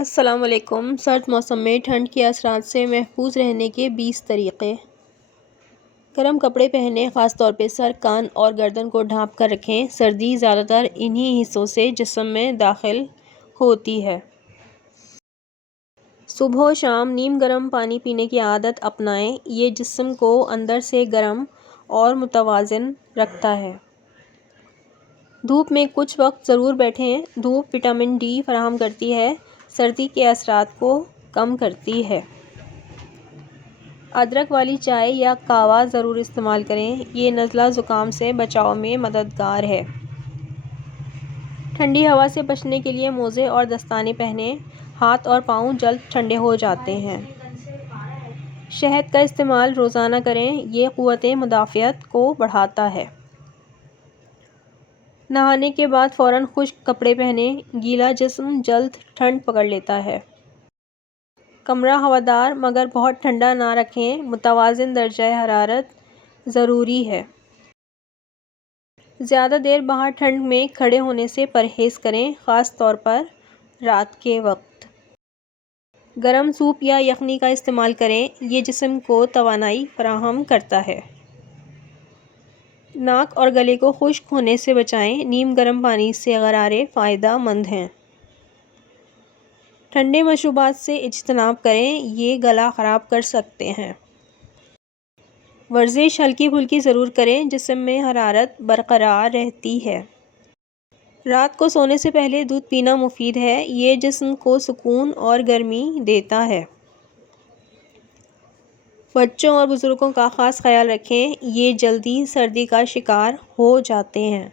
السلام علیکم۔ سرد موسم میں ٹھنڈ کے اثرات سے محفوظ رہنے کے 20 طریقے۔ گرم کپڑے پہنیں، خاص طور پہ سر، کان اور گردن کو ڈھانپ کر رکھیں۔ سردی زیادہ تر انہی حصوں سے جسم میں داخل ہوتی ہے۔ صبح و شام نیم گرم پانی پینے کی عادت اپنائیں، یہ جسم کو اندر سے گرم اور متوازن رکھتا ہے۔ دھوپ میں کچھ وقت ضرور بیٹھیں، دھوپ وٹامن ڈی فراہم کرتی ہے، سردی کے اثرات کو کم کرتی ہے۔ ادرک والی چائے یا قہوہ ضرور استعمال کریں، یہ نزلہ زکام سے بچاؤ میں مددگار ہے۔ ٹھنڈی ہوا سے بچنے کے لیے موزے اور دستانے پہنیں، ہاتھ اور پاؤں جلد ٹھنڈے ہو جاتے ہیں۔ شہد کا استعمال روزانہ کریں، یہ قوت مدافعت کو بڑھاتا ہے۔ نہانے کے بعد فوراً خشک کپڑے پہنیں، گیلا جسم جلد ٹھنڈ پکڑ لیتا ہے۔ کمرہ ہوادار مگر بہت ٹھنڈا نہ رکھیں، متوازن درجہ حرارت ضروری ہے۔ زیادہ دیر باہر ٹھنڈ میں کھڑے ہونے سے پرہیز کریں، خاص طور پر رات کے وقت۔ گرم سوپ یا یخنی کا استعمال کریں، یہ جسم کو توانائی فراہم کرتا ہے۔ ناک اور گلے کو خشک ہونے سے بچائیں، نیم گرم پانی سے غرارے فائدہ مند ہیں۔ ٹھنڈے مشروبات سے اجتناب کریں، یہ گلا خراب کر سکتے ہیں۔ ورزش ہلکی پھلکی ضرور کریں، جسم میں حرارت برقرار رہتی ہے۔ رات کو سونے سے پہلے دودھ پینا مفید ہے، یہ جسم کو سکون اور گرمی دیتا ہے۔ بچوں اور بزرگوں کا خاص خیال رکھیں، یہ جلدی سردی کا شکار ہو جاتے ہیں۔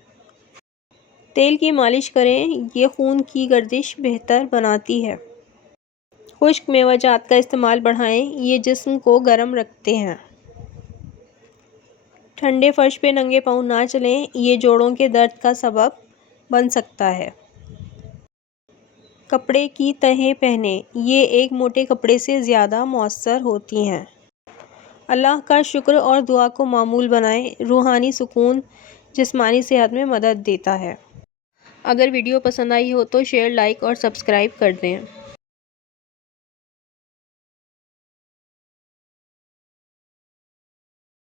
تیل کی مالش کریں، یہ خون کی گردش بہتر بناتی ہے۔ خشک میوہ جات کا استعمال بڑھائیں، یہ جسم کو گرم رکھتے ہیں۔ ٹھنڈے فرش پہ ننگے پاؤں نہ چلیں، یہ جوڑوں کے درد کا سبب بن سکتا ہے۔ کپڑے کی تہیں پہنیں، یہ ایک موٹے کپڑے سے زیادہ مؤثر ہوتی ہیں۔ اللہ کا شکر اور دعا کو معمول بنائیں، روحانی سکون جسمانی صحت میں مدد دیتا ہے۔ اگر ویڈیو پسند آئی ہو تو شیئر، لائک اور سبسکرائب کر دیں۔